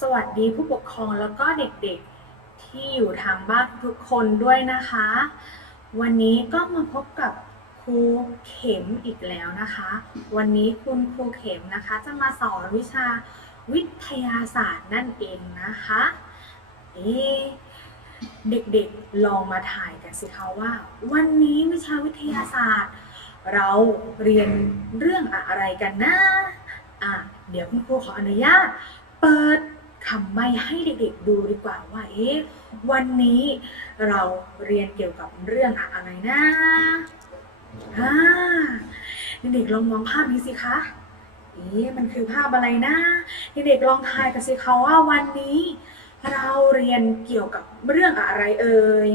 สวัสดีผู้ปกครองแล้วก็เด็กๆที่อยู่ทางบ้านทุกคนด้วยนะคะ วันนี้ก็มาพบกับครูเข็มอีกแล้วนะคะ วันนี้คุณครูเข็มนะคะ จะมาสอนวิชาวิทยาศาสตร์นั่นเองนะคะเอเด็กๆลองมาถ่ายกันสิคะว่า วันนี้วิชาวิทยาศาสตร์ เราเรียนเรื่องอะไรกันนะอะเดี๋ยวคุณครูขออนุญาตเปิด คำใบ้ให้เด็กๆดูดีกว่าว่าเอ๊ะวันนี้เราเรียนเกี่ยวกับเรื่องอะไรนะอ่าเด็กๆลองมองภาพนี้สิคะเอ๊ะมันคือภาพอะไรนะเด็กๆลองทายกันสิคะว่าวันนี้เราเรียนเกี่ยวกับเรื่องอะไรเอ่ย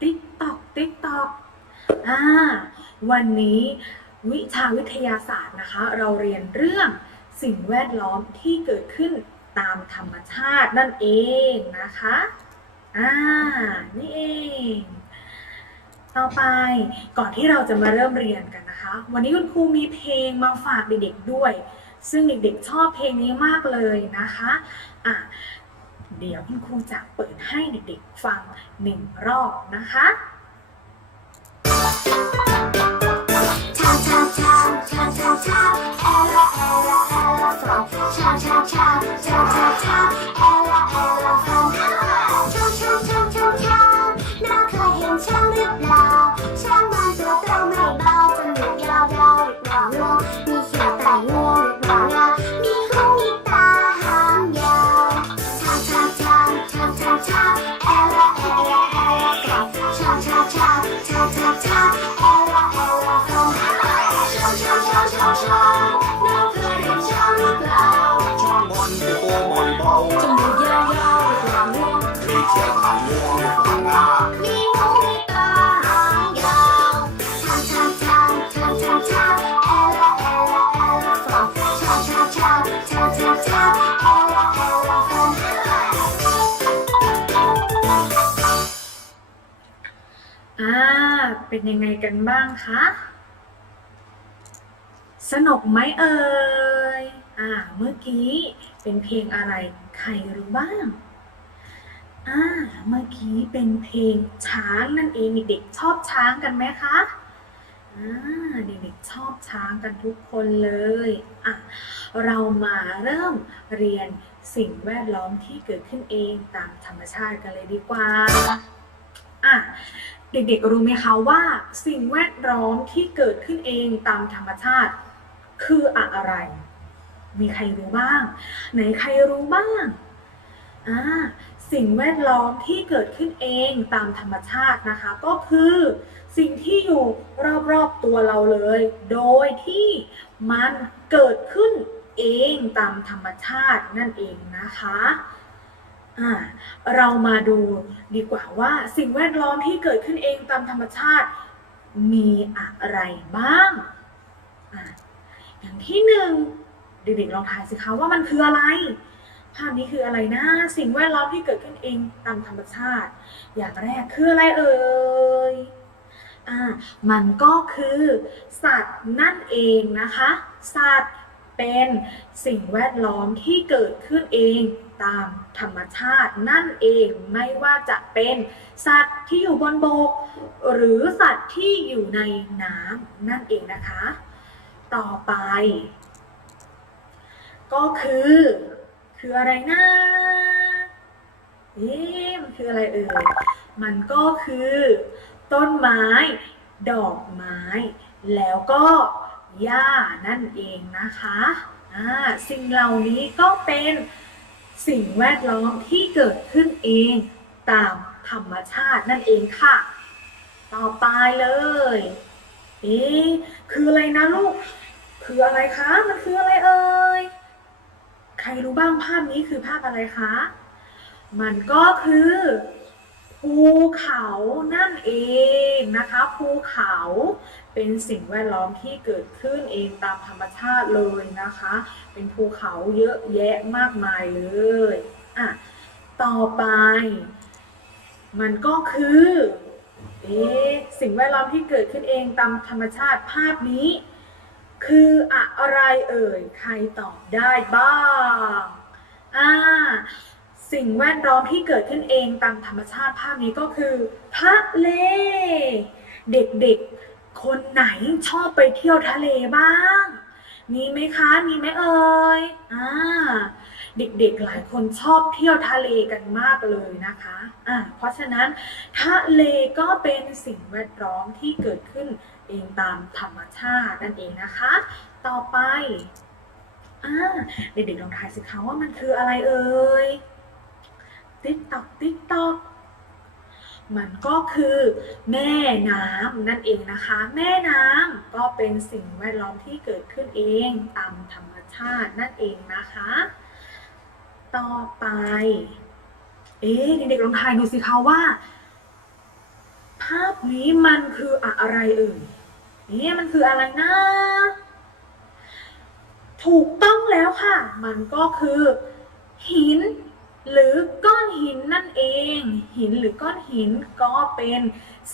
ติ๊กตอกติ๊กตอกอ่าวันนี้วิชาวิทยาศาสตร์นะคะ เราเรียนเรื่องสิ่งแวดล้อมที่เกิดขึ้น ตามธรรมชาตินั่นเองนะคะอ่านี่เอง ต่อไปก่อนที่เราจะมาเริ่มเรียนกันนะคะ วันนี้คุณครูมีเพลงมาฝากเด็กๆด้วย ซึ่งเด็กๆชอบเพลงนี้มากเลยนะคะอะเดี๋ยวคุณครูจะเปิดให้เด็กๆฟังหนึ่งรอบนะคะ Chow, chow, chow, chow, chow, chow. Ella, Ella, Ella. Chow, chow, chow, chow, chow, chow. Ella, Ella frog. Chow, chow, chow, chow, chow. 那可怜小绿狼。 วงมีเชือกหางงวงหางงามีหูมีตาหางยาวช้างช้างช้างช้างช้างช้างเอลลาเอลลาเอลาฟองช้างช้างช้างช้างช้างช้างเอลลาเอลลาฟองอ่า เป็นยังไงกันบ้างคะ สนุกไหมเอ่ย อ่า เมื่อกี้เป็นเพลงอะไร ใครรู้บ้าง อ่าเมื่อกี้เป็นเพลงช้างนั่นเองเด็กๆชอบช้างกันไหมคะอ่าเด็กๆชอบช้างกันทุกคนเลยอะเรามาเริ่มเรียนสิ่งแวดล้อมที่เกิดขึ้นเองตามธรรมชาติกันเลยดีกว่าอะเด็กๆรู้ไหมคะว่าสิ่งแวดล้อมที่เกิดขึ้นเองตามธรรมชาติ คืออะไร มีใครรู้บ้าง ไหนใครรู้บ้างอ่า สิ่งแวดล้อมที่เกิดขึ้นเองตามธรรมชาตินะคะ ก็คือสิ่งที่อยู่รอบๆตัวเราเลย โดยที่มันเกิดขึ้นเองตามธรรมชาตินั่นเองนะคะอ่าเรามาดูดีกว่าว่าสิ่งแวดล้อมที่เกิดขึ้นเองตามธรรมชาติ มีอะไรบ้างออย่างที่หนึ่งเด็กๆลองทายสิคะว่ามันคืออะไร ภาพนี้คืออะไรนะ สิ่งแวดล้อมที่เกิดขึ้นเองตามธรรมชาติ อย่างแรกคืออะไรเอ่ยอ่ามันก็คือสัตว์นั่นเองนะคะ สัตว์เป็นสิ่งแวดล้อมที่เกิดขึ้นเองตามธรรมชาตินั่นเองไม่ว่าจะเป็นสัตว์ที่อยู่บนบก หรือสัตว์ที่อยู่ในน้ำนั่นเองนะคะ ต่อไป ก็คือ คืออะไรนะเอ๊ะมันคืออะไรเอ่ย มันก็คือ ต้นไม้ ดอกไม้ แล้วก็หญ้านั่นเองนะคะอ่าสิ่งเหล่านี้ก็เป็นสิ่งแวดล้อมที่เกิดขึ้นเองตามธรรมชาตินั่นเองค่ะ ต่อไปเลย เอ๊ะคืออะไรนะลูก คืออะไรคะ มันคืออะไรเอ่ย ใครรู้บ้างภาพนี้คือภาพอะไรคะ มันก็คือภูเขานั่นเองนะคะภูเขาเป็นสิ่งแวดล้อมที่เกิดขึ้นเองตามธรรมชาติเลยนะคะ เป็นภูเขาเยอะแยะมากมายเลยอะต่อไป มันก็คือเอ๊สิ่งแวดล้อมที่เกิดขึ้นเองตามธรรมชาติภาพนี้ คืออะไรเอ่ย ใครตอบได้บ้างอ่าสิ่งแวดล้อมที่เกิดขึ้นเองตามธรรมชาติภาพนี้ก็คือทะเล เด็กๆ คนไหนชอบไปเที่ยวทะเลบ้าง มีไหมคะ มีไหมเอ่ยอ่าเด็กๆหลายคนชอบเที่ยวทะเลกันมากเลยนะคะอ่าเพราะฉะนั้นทะเลก็เป็นสิ่งแวดล้อมที่เกิดขึ้น เองตามธรรมชาตินั่นเองนะคะ ต่อไปอ่าเด็กๆลองทายสิคะว่ามันคืออะไรเอ่ยติ๊กตอกติ๊กตอกมันก็คือแม่น้ำนั่นเองนะคะ แม่น้ำก็เป็นสิ่งแวดล้อมที่เกิดขึ้นเองตามธรรมชาตินั่นเองนะคะ ต่อไป เอ๊ะเด็กๆลองทายดูสิคะว่า ภาพนี้มันคืออะไรเอ่ยเอ๊ะมันคืออะไรนะ ถูกต้องแล้วค่ะ มันก็คือ หิน หรือก้อนหินนั่นเอง หินหรือก้อนหินก็เป็น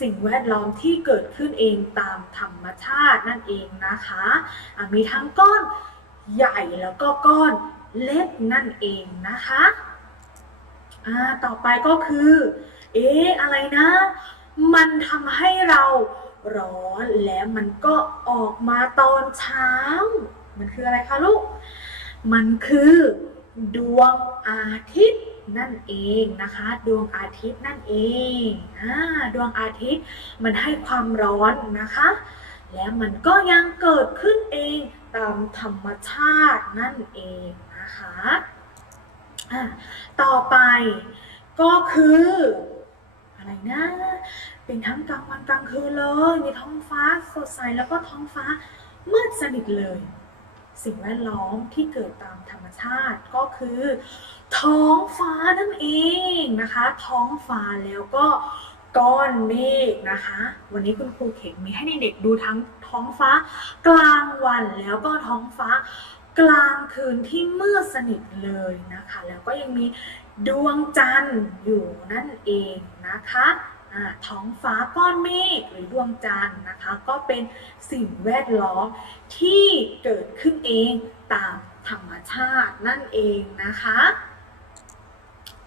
สิ่งแวดล้อมที่เกิดขึ้นเองตามธรรมชาตินั่นเองนะคะะมีทั้งก้อนใหญ่แล้วก็ก้อนเล็กนั่นเองนะคะ อ่า ต่อไปก็คือ เอ๊ะ อะไรนะ มันทำให้เราร้อนและมันก็ออกมาตอนเช้า มันคืออะไรคะลูก มันคือดวงอาทิตย์นั่นเองนะคะ ดวงอาทิตย์นั่นเองอ่าดวงอาทิตย์มันให้ความร้อนนะคะ และมันก็ยังเกิดขึ้นเองตามธรรมชาตินั่นเองนะคะ ต่อไปก็คือ อะไรนะ เป็นทั้งกลางวันกลางคืนเลย มีท้องฟ้าสดใสแล้วก็ท้องฟ้ามืดสนิทเลย สิ่งแวดล้อมที่เกิดตามธรรมชาติก็คือ ท้องฟ้านั่นเองนะคะ ท้องฟ้าแล้วก็ก้อนเมฆนะคะ วันนี้คุณครูเข็มมีให้เด็กๆดูทั้งท้องฟ้ากลางวันแล้วก็ท้องฟ้า กลางคืนที่มืดสนิทเลยนะคะ แล้วก็ยังมีดวงจันทร์อยู่นั่นเองนะคะท้องฟ้าก้อนเมฆหรือดวงจันทร์นะคะ ก็เป็นสิ่งแวดล้อมที่เกิดขึ้นเองตามธรรมชาตินั่นเองนะคะ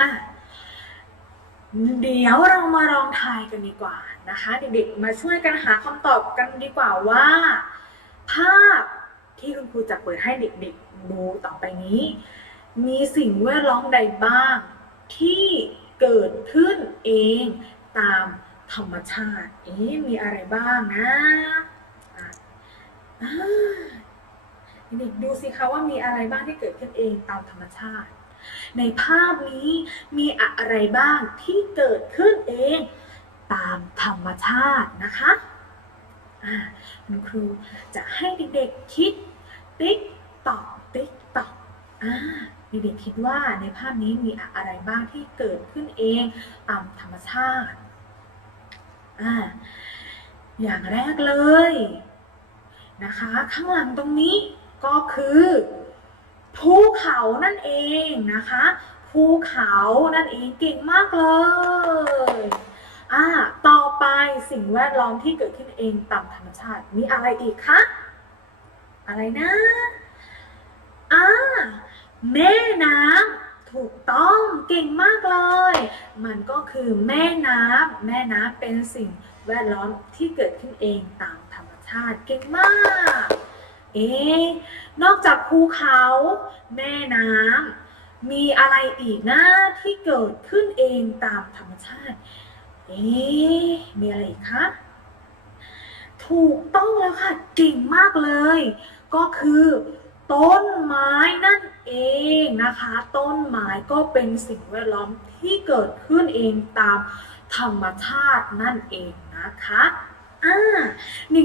อะเดี๋ยวเรามาลองทายกันดีกว่านะคะ เด็กๆมาช่วยกันหาคำตอบกันดีกว่าว่า ภาพ ที่คุณครูจะเปิดให้เด็กๆดูต่อไปนี้ มีสิ่งแวดล้อมใดบ้าง ที่เกิดขึ้นเองตามธรรมชาติ เอ๊ะมีอะไรบ้างนะอะอ่เด็กดูสิคะว่ามีอะไรบ้างที่เกิดขึ้นเองตามธรรมชาติ ในภาพนี้มีอะไรบ้างที่เกิดขึ้นเองตามธรรมชาตินะคะอ่าคุณครูจะให้เด็กๆคิด ติ๊กตอกติ๊กตอกอ่าเด็กๆคิดว่าในภาพนี้มีอะไรบ้างที่เกิดขึ้นเองตามธรรมชาติอ่าอย่างแรกเลยนะคะ ข้างหลังตรงนี้ก็คือภูเขานั่นเองนะคะภูเขานั่นเองเก่งมากเลยอ่าต่อไปสิ่งแวดล้อมที่เกิดขึ้นเองตามธรรมชาติมีอะไรอีกคะ อะไรนะอ่าแม่น้ำถูกต้องเก่งมากเลย มันก็คือแม่น้ำแม่น้ำเป็นสิ่งแวดล้อมที่เกิดขึ้นเองตามธรรมชาติเก่งมาก เอ๊ะนอกจากภูเขา แม่น้ำมีอะไรอีกนะที่เกิดขึ้นเองตามธรรมชาติ เอ๊ะมีอะไรอีกคะถูกต้องแล้วค่ะเก่งมากเลย ก็คือต้นไม้นั่นเองนะคะ ต้นไม้ก็เป็นสิ่งแวดล้อมที่เกิดขึ้นเองตามธรรมชาตินั่นเองนะคะอ่า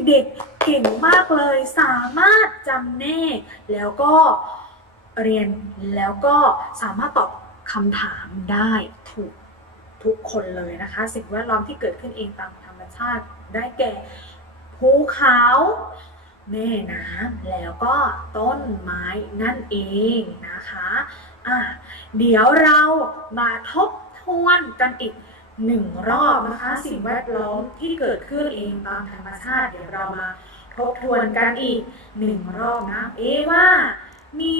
เด็กๆเก่งมากเลยสามารถจำแนก แล้วก็เรียนแล้วก็สามารถตอบคำถามได้ถูกทุกคนเลยนะคะ สิ่งแวดล้อมที่เกิดขึ้นเองตามธรรมชาติได้แก่ภูเขา แม่น้ำแล้วก็ต้นไม้นั่นเองนะคะอะเดี๋ยวเรามาทบทวนกันอีกหนึ่งรอบนะคะ สิ่งแวดล้อมที่เกิดขึ้นเองตามธรรมชาติ เดี๋ยวเรามาทบทวนกันอีกหนึ่งรอบนะ เอว่ามี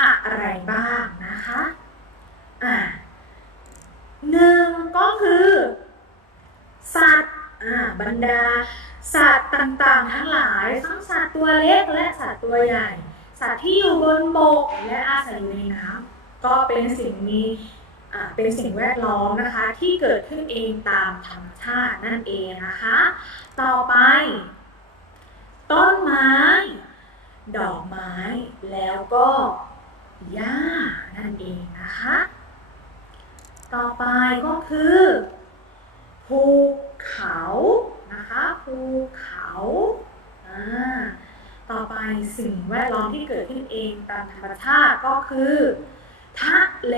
อะไรบ้างนะคะอะหนึ่งก็คือ บรรดา สัตว์ต่างๆ ทั้งหลายทั้งสัตว์ตัวเล็กและสัตว์ตัวใหญ่ สัตว์ที่อยู่บนบกและอาศัยอยู่ในน้ำก็เป็นสิ่งมีเป็นสิ่งแวดล้อมนะคะที่เกิดขึ้นเองตามธรรมชาตินั่นเองนะคะ ต่อไป ต้นไม้ ดอกไม้ แล้วก็หญ้านั่นเองนะคะ ต่อไปก็คือภูเขา ภูเขาอ่าต่อไปสิ่งแวดล้อมที่เกิดขึ้นเองตามธรรมชาติก็คือทะเล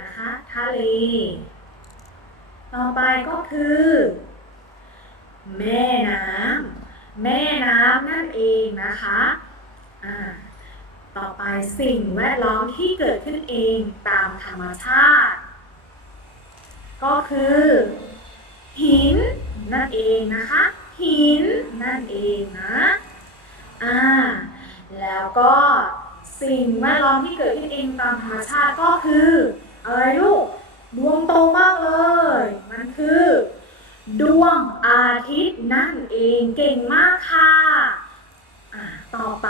นะคะทะเล ต่อไปก็คือ แม่น้ำแม่น้ำนั่นเองนะคะอ่าต่อไปสิ่งแวดล้อมที่เกิดขึ้นเองตามธรรมชาติ ก็คือ หิน นั่นเองนะคะ หินนั่นเองนะอ่าแล้วก็สิ่งแวดล้อมที่เกิดขึ้นเองตามธรรมชาติก็คืออะไรลูกดวงโตมากเลย มันคือ ดวงอาทิตย์นั่นเองเก่งมากค่ะอ่าต่อไป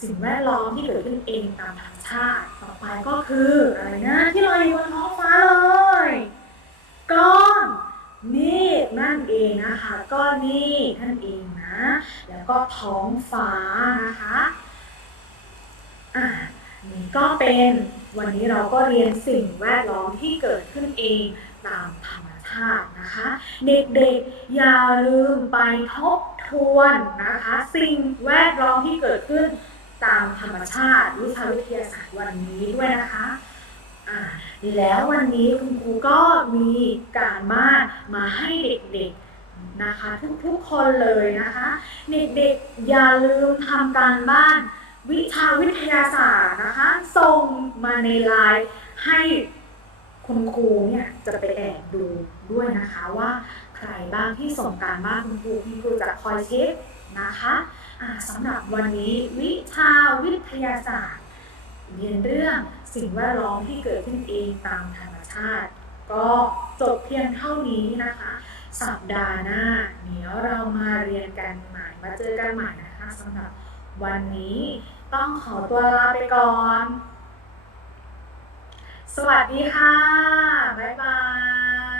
สิ่งแวดล้อมที่เกิดขึ้นเองตามธรรมชาติ ต่อไปก็คืออะไรนะที่ลอยอยู่บนท้องฟ้าเลยก้อนเมฆนั่นเองนะคะก้อนเมฆนั่นเองนะ แล้วก็ ท้องฟ้านะคะอ่านี่ก็เป็นวันนี้เราก็เรียนสิ่งแวดล้อมที่เกิดขึ้นเองตามธรรมชาตินะคะ เด็กๆอย่าลืมไปทบทวนนะคะ สิ่งแวดล้อมที่เกิดขึ้นตามธรรมชาติวิชาวิทยาศาสตร์วันนี้ด้วยนะคะอ่าแล้ววันนี้คุณครูก็มีการบ้านมาให้เด็กๆ นะคะทุกๆคนเลยนะคะเด็กๆอย่าลืมทำการบ้าน วิชาวิทยาศาสตร์นะคะส่งมาในไลน์ให้คุณครูเนี่ยจะไปแอบดูด้วยนะคะว่าใครบ้างที่ส่งการบ้านคุณครูคุณครูจะคอยเช็คนะคะสำหรับวันนี้วิชาวิทยาศาสตร์ เรียนเรื่องสิ่งแวดล้อมที่เกิดขึ้นเองตามธรรมชาติ ก็จบเพียงเท่านี้นะคะ สัปดาห์หน้าเดี๋ยวเรามาเรียนกันใหม่มาเจอกันใหม่นะคะสำหรับวันนี้ต้องขอตัวลาไปก่อน สวัสดีค่ะ บ๊ายบาย